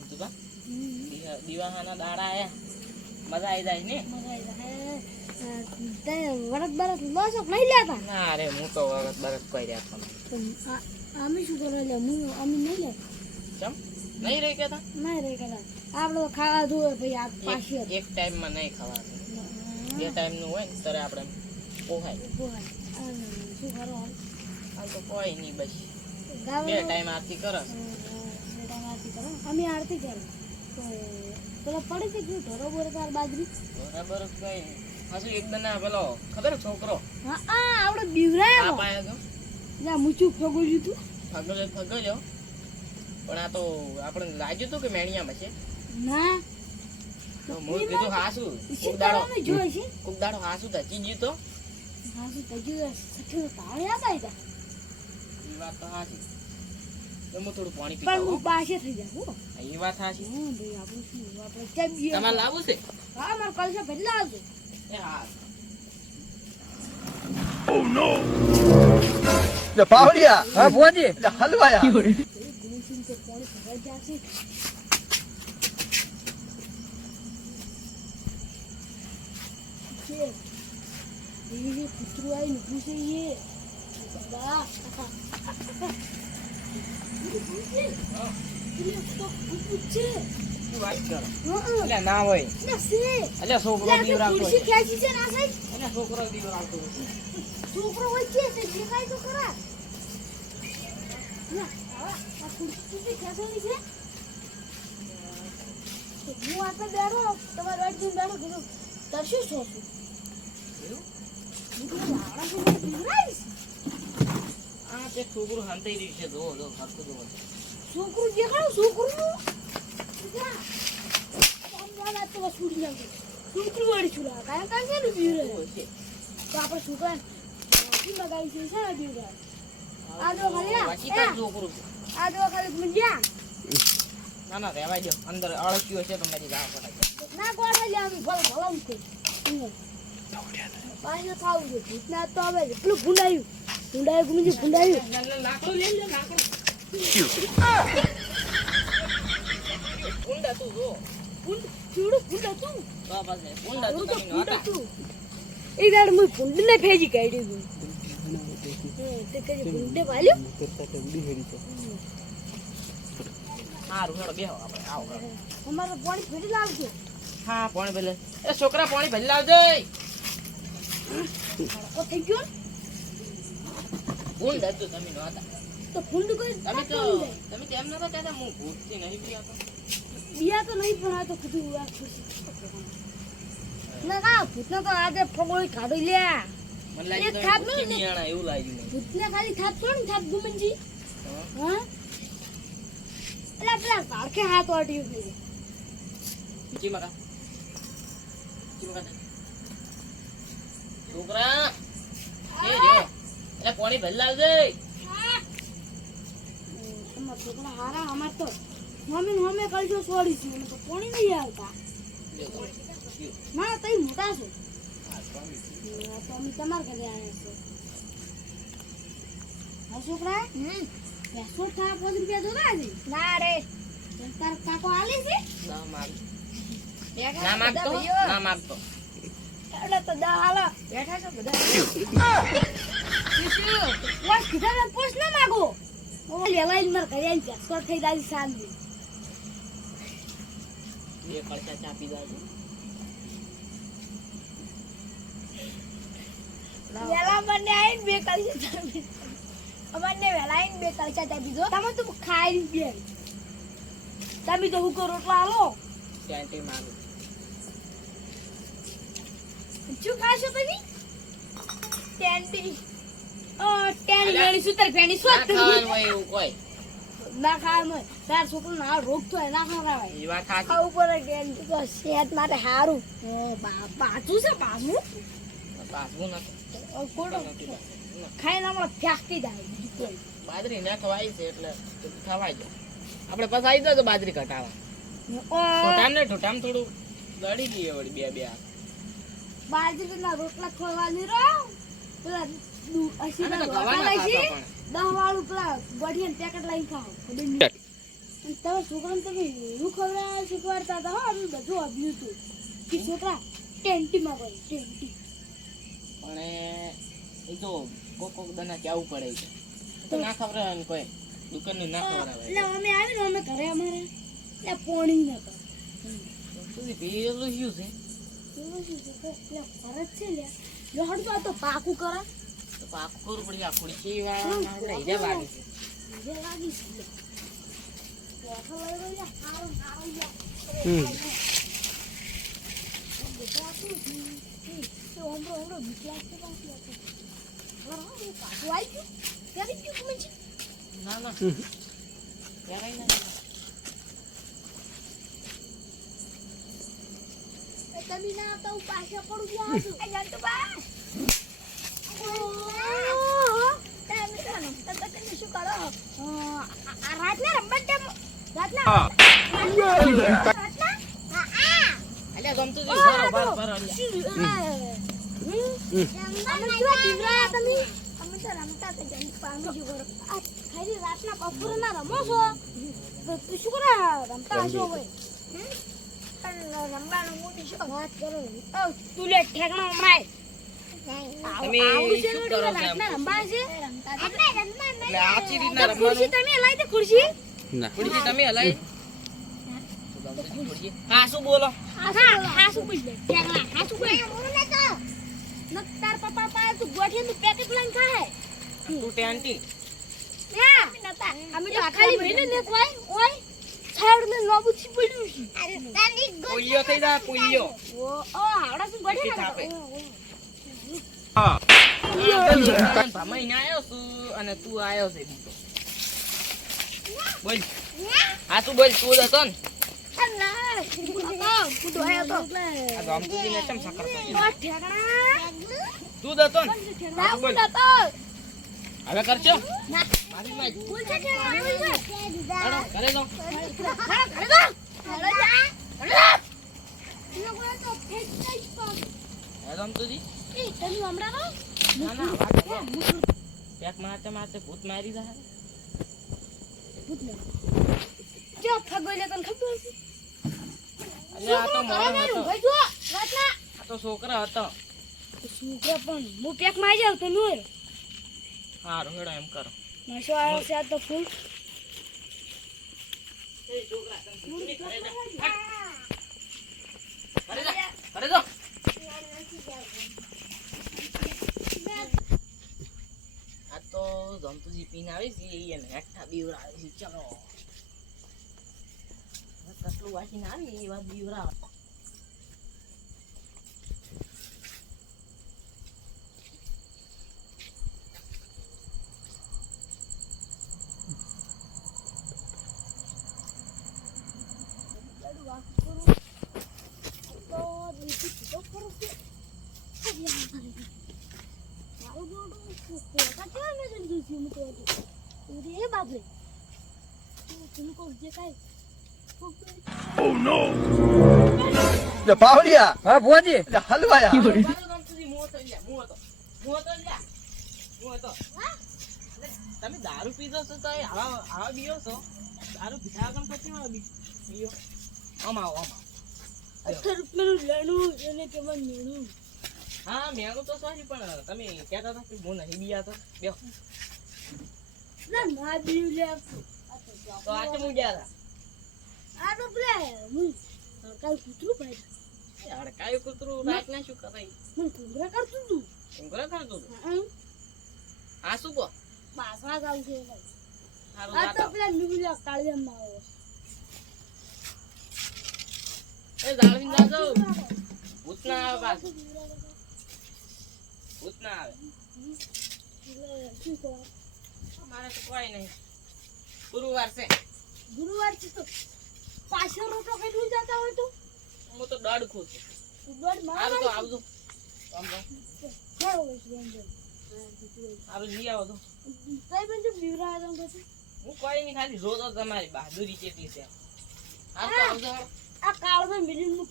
અંતુબા દિવાહાના દાડા આયા મજા આવી જાય ને મજા આવી જાય તે વરત બરત લોસો લઈ લેતા ના રે હું તો વરત બરત કોઈ રહ્યા અમે શું કરે લે અમે નહીં લે ચમ નહીં રહી કેતા નહીં રે કદાચ આપણે ખાવા જોઈએ ભાઈ આ પાછી એક ટાઈમમાં નહીં ખાવાનું બે ટાઈમનું હોય ને ત્યારે આપણે પોહાય શું કરો હાલ તો કોઈ નહીં બસ બે ટાઈમ આરતી કરો અમે આરતી કરે પેલો પડે છે કે બરોબર તાર બાજરી બરાબર કઈ હાસુ એકદમ ના પેલો ખબર છોકરો હા આવડે બીવરાય આ પાયા તો જા મુચું ફગોલ્યું તું ફગલ્યો પણ આ તો આપણે લાગ્યું તું કે મેણિયામાં છે ના તો મોર કીધું હાસુ કોક દાડો હાસુ ધચી ગયું તો હાસુ ધચી સખી તાળે આતા ઈ વાત તો હાસી તો હું થોડું પાણી પણ પીતા હું પાછે થઈ જા હો એ વાત હાસી હા ભાઈ આપણે શું આપણે ચાબીએ તમારે લાવવું છે હા માર કલસે ભેલા આવજો એ હા Oh no! The Paulia! હા ભોજી The Halwaya! ગુણસિંહ તો કોણ ખબર જાશે છે એ કૂતરું આવીને પૂછે એ બાબા વાત કરો એટલે ના હોય એટલે છોકરો દીવ રાખતો એટલે છોકરો દીવ રાખતો છોકરો હોય છે તે દેખાય તો ખરા ના આ ખુરશી ખેંચવાની છે હું આપણે બેઠો તમારે અડધી બેઠો કીધું તરશું છો આ તે છોકરું હંતાઈ રહ્યું છે જો જો ફરતું જો છોકરું દેખાડો છોકરું છોકરું વાળી છુલા કાય કાય છે ને બીરે છે તો આપણે છોકરા કી લગાવી છે ને બીરે આ જો વાંચી કાઢ ખાલી છોકરું છે આ જો ખાલી મંડ્યા ના ના રહેવા દો અંદર અળસિયો છે તમારી જાવ પડાય ના કોણ લે અમે ભલ ભલામ છે પાછો ખાવું છે ભૂતના તો આવે છે પેલું ભૂંડાયું ગુમજી ભૂંડાયું લાકડો લે લે લાકડો ઊંડા તું જો ભૂંડા તું બાબા ને ઊંડા તું તમે નહોતા એ દાડ મુઈ ભૂંડને ફેજી કાઢી દઉં તે કઈ ભૂંડે વાલ્યો હારું હેડો બેહો આપણે આવો અમારે પાણી ફેરી લાવજો હા પાણી ભલે એ છોકરા પાણી ભલે લાવજે ઓ થઈ ગયો ઊંડા તું તમે નહોતા તો ભૂંડ કોઈ તમે તેમ નતો કહેતા હું ભૂતથી નહીં પીયા તો બિયા તો નહીં પણ આ તો કીધું આ ખુશી ના ના ભૂતને તો આજે ફગોળી કાઢી લ્યા મને લાગ્યું એક તમે થાપ ભૂતથી ને? બિયાણા એવું લાગ્યું મને ભૂતને ખાલી થાપ છોડ ને થાપ ગુમનજી હા. હા એટલે પેલા કાળકે હાથ વાટ્યું છે ચીમકા છોકરા એ જો એટલે પાણી ભલે લાવજે તમારા છોકરા હારા અમાર તો મમ્મી કરજો છોડી છું મને તો કોણી નહીં આવતા ના તઈ મોટા છો તો અમે તમાર ઘરે આવ્યા છે હા છોકરા પેસો થા 5 રૂપિયા જોતા છે ના રે તાર કાકો આલે છે ના માગતો ના માગતો એટલે તો દા હાલો બેઠા છો બધા વાસ કીધા પોસ ના માગો ઓ લેવાઈ મર ઘરે આવીને પેસો થઈ દાદી સાંજે એ ખર્ચા ચાપી દાજો વેલા મને આઈને બે કલસા ચાપી અમને વેલા આઈને બે કલસા ચાપી દો તમે તો ખાઈ બે તમે તો હુકો રોટલા આલો ટેન્ટી માગો શું ખાશો તમે ટેન્ટી ટેન્ટી મેળી સુતર ફેણી ના સોત ખાવાનું હોય એવું કોઈ ના ખાવા તાર છોકરો ના રોગ તો ના ખવડાવાય એ વાત સાચી ખાવું પડે ટેન્ટી તો સેહત માટે સારું પાછું છે પાછું પાસવું નથી કોડો ખાઈને હમણાં ફેંકી જાય બીજું કોઈ બાજરી ના ખવાય છે એટલે ખવાય જાય આપણે પછી આવી દો બાજરી કટાવા ઠોટામ ને ઠોટામ થોડું લડી જઈએ વળી બે બે હાથ બાજરીના રોટલા ખોલવાની રહો પેલા આને તો ગવાના ખાતા પણ 10 વાળું પેલા ગોઠિયાનું પેકેટ લઈને ખાઓ તમારા છોકરાને તમે એવું ખવડાવવા શીખવાડતા હતા હો અમે બધું આપ્યું હતું કે છોકરા ટેન્ટીમાં કરે ટેન્ટી પણ એ તો કોક દના કેવું પડે છે તો ના ખવડાવે ને કોઈ દુકાનની ના ખવડાવે એટલે અમે આવીને અમે ઘરે અમારે એટલે પોણી ના કરે સુધી પેલું શું છે એવું શું છે એટલે ફરજ છે લ્યા જો હડતો આ તો પાકું કરે તો પાકું કરવું પડે આ ખુરશી વાળા આપણે હીરા વાગે છે જે લાગી છે બેઠો વળો લ્યા હારો હારો લ્યા બેટા શું તો ઓમરો બીકલા છે પાછું પાકું આવી ગયું કરી ગયું તમે ના ના ક્યારે ના તમે ના તો પાછા પડું ગયા છો આ જાન તો બા તમે રાનો તત કરી શું કરો આ રાતના રમત ટાઈમ રાતના અલ્યા ગમતું જી બરો બરો બરો અમે કેવા દીવરા તમે અમે તો રમતા હતા જન પાણી જો કરો આ ખાલી રાતના બપોરના રમો છો તો તું શું કરે રમતા હશો હોય રમવાનું મોટી શું વાત કરો તું લે ઠેકણો હમણાં તમે શું કરો છો રાતના રમવા છે આપણે રમવા એટલે આ ચી રીતના ખુરશી રમવાનું તમે હલાઈ દે ખુરશી ખુરશી તમે હલાઈ હા શું બોલો હા શું બોલ દે ઠેકણા હા શું બોલ ન તાર પપ્પા પાસે તું ગોઠીનું પેકેટ લઈને ખાય તું ટેન્ટી અમે તો ખાલી ભઈને ને કોઈ ઓય છાડ ને લોબુ થી પડ્યું છે અરે તારી પોલિયો થઈ જાય પોલિયો ઓ આવડા શું ગોઠી થાપે. ના ભામાઈને આયો છું અને તું આયો છે બીજો બોલ હા તું બોલ તું હતો ને અલ્લા કુદો આયો તો આ ગામતુજીને કેમ સકર કરી ઓ ઠેકણા તું હતો ને ના બોલ. કુદો તો હવે કરજો ના મારી માં બોલ છે કે આવી છે હેડો કરે દો હે ગામતુજી ના ના વાત કરો પેક મારતે મારતે ભૂત મારી જાય અલે આ તો મારો હતો આ તો છોકરા હતો હારું હેડો એમ કરો કરે દો આ તો જમતુજી પીને આવી છે એને હેઠા બીવરા આવી છે ચલો કટલું વાસીને આવી એ વાત બીવરા Oh no! The Paulia! હા ભોજી The Halvaya! તમે દારૂ પીધો છો તો આવા બીઓ છો દારૂ પીધા વગર પછી બીઓ આમ આવો હા મેળું તો સોરી પણ તમે કહેતા હતા કે હું નહીં બીયા તો બેહો તો આજે હું ગયા હતા યાર કાયું કૂતરું રાતના શું કરે ઊંઘરા કરતો હતું આ શું કહો સારું જાતો એ જાળવીને જાજો ભૂત ના આવે પાછું ભૂત ના આવે મારે તો કોઈ નહીં ગુરુવાર છે ગુરુવાર છે તો પાછળ રોટો કેટલું જતા હોય તો હું તો દોડ ખુશ તું દોડ માર સારું તો આવજો આમ તો આપણે લઈ આવો તો કઈ બંજુ બીવરા આદમ પછી હું કોઈ નહીં ખાલી જોતો તમારી બહાદુરી કેટલી છે હા તો આવજો આ કાળમાં મિલિન મુ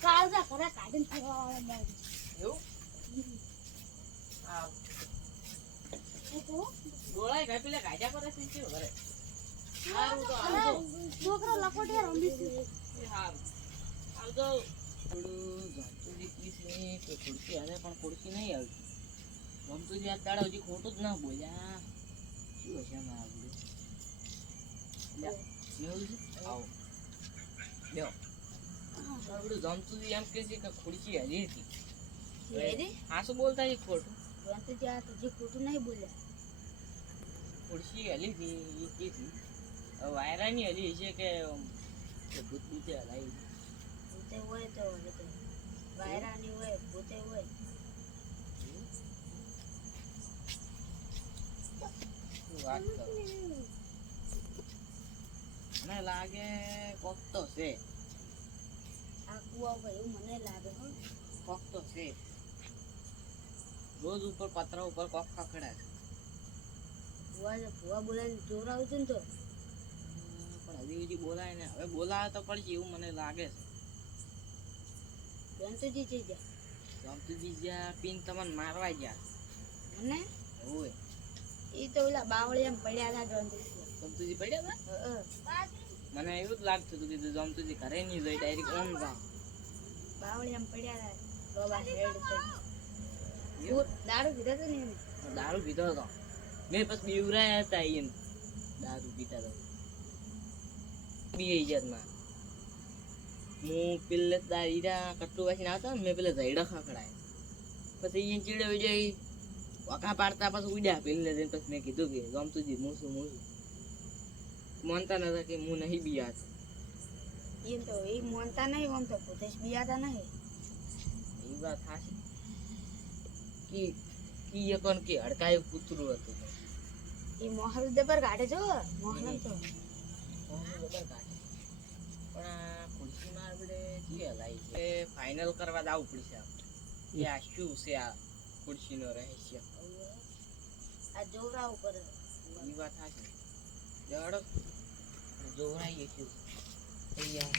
કાળજા ઘરે કાઢીને ફરવાવાળા બાદ એવું હા એ તો ડોળાય કાઈ પેલા કાઢ્યા કરે છે કેવું કરે સારું તો અરે, આવજો. છોકરો લખોટિયા રમી છે. એ હારું. આવજો. થોડું ગમતુજી કીધું કે ખુરશી હારે પણ ખુરશી નહીં આવતી. ગમતુજી આ દાડા હજી ખોટું જ ના બોલ્યા. શું હશે આમાં આવડું? લ્યા, મેહુલ છે? આવો. બેહો. આવડું ગમતુજી એમ કહે છે કે ખુરશી હજી હતી. એરી? હા શું બોલતા છે ખોટું? ગણપતિ આ તો જે ખોટું નહીં બોલ્યા. ખુરશી હલી હતી એ કીધી. હવે વાયરાની હલી છે કે ભૂત ભૂતે હલાવી. ભૂતે હોય તો બધે. વાયરાની હોય, ભૂતે હોય. શું વાત કરો? મને લાગે કોક તો છે. આ કુવા હોય એવું મને લાગે હો. કોક તો છે. રોજ ઉપર પતરા ઉપર કોક ખખડા છે. ભુવા બોલાવીને જોરાવું છે ને તો. પણ હજી હજી બોલાય ને હવે બોલાવે તો પડશે એવું મને લાગે છે. ગણપતિ જઈ ગયા. ગમતુજી જ્યાં પીન તમને મારવા ગયા. મને હોય એ તો ઓલા બાવળિયામાં પડ્યા હતા ગણપતિ. ગમતુજી પડ્યા હતા? મને એવું જ લાગતું હતું કે ગમતુજી ઘરે નહીં જઈ ડાયરેક્ટ ઓમ જાવ. બાવળિયામાં પડ્યા હતા. લોબા હેડ છે. દારૂ પીધા તો ને એને. દારૂ પીધો હતો. મેં પછી બીવરાયા હતા એને દારૂ પીતા તો બી ઇજ્જતમાં હું પેલે દારીરા કટ્ટુ વાસીને આવતા ને મેં પેલે ઝૈડા ખખડાય પછી એ ચીડે જઈ વખા પાડતા પછી ઉડ્યા પેલે જઈને પછી મેં કીધું કે ગમતુજી મૂસું માનતા નતા કે હું નહીં બિયા એમ તો એ માનતા નહીં આમ તો પોતે જ બિયાતા નહીં. એ વાત થાશે કી કોણ કે હડકાયું કૂતરું હતું એ મોહલ દબર કાઢે છો મોહલ તો પણ આ ખુરશીમાં આપણે જે હલાઈ છે ફાઇનલ કરવા જવું પડશે આપણે કે આ શું છે આ ખુરશીનો રહસ્ય આ જોરા ઉપર એ વાત થાશે જડો જોરાઈએ શું અહીંયા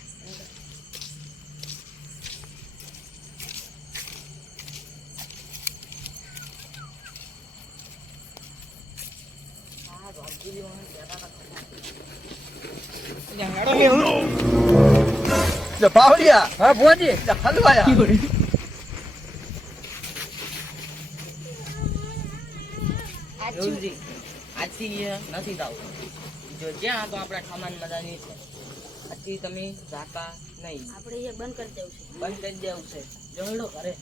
એટલે પાવડિયા હા ભોજી એટલે હલવાયા આજથી નથી આવતું જો જ્યાં તો આપણે ખમાન મજાની છે આજથી તમે જાતા નહીં આપણે એ બંધ કરી દેવું છે. બંધ કરી દેવું છે જડો ઘરે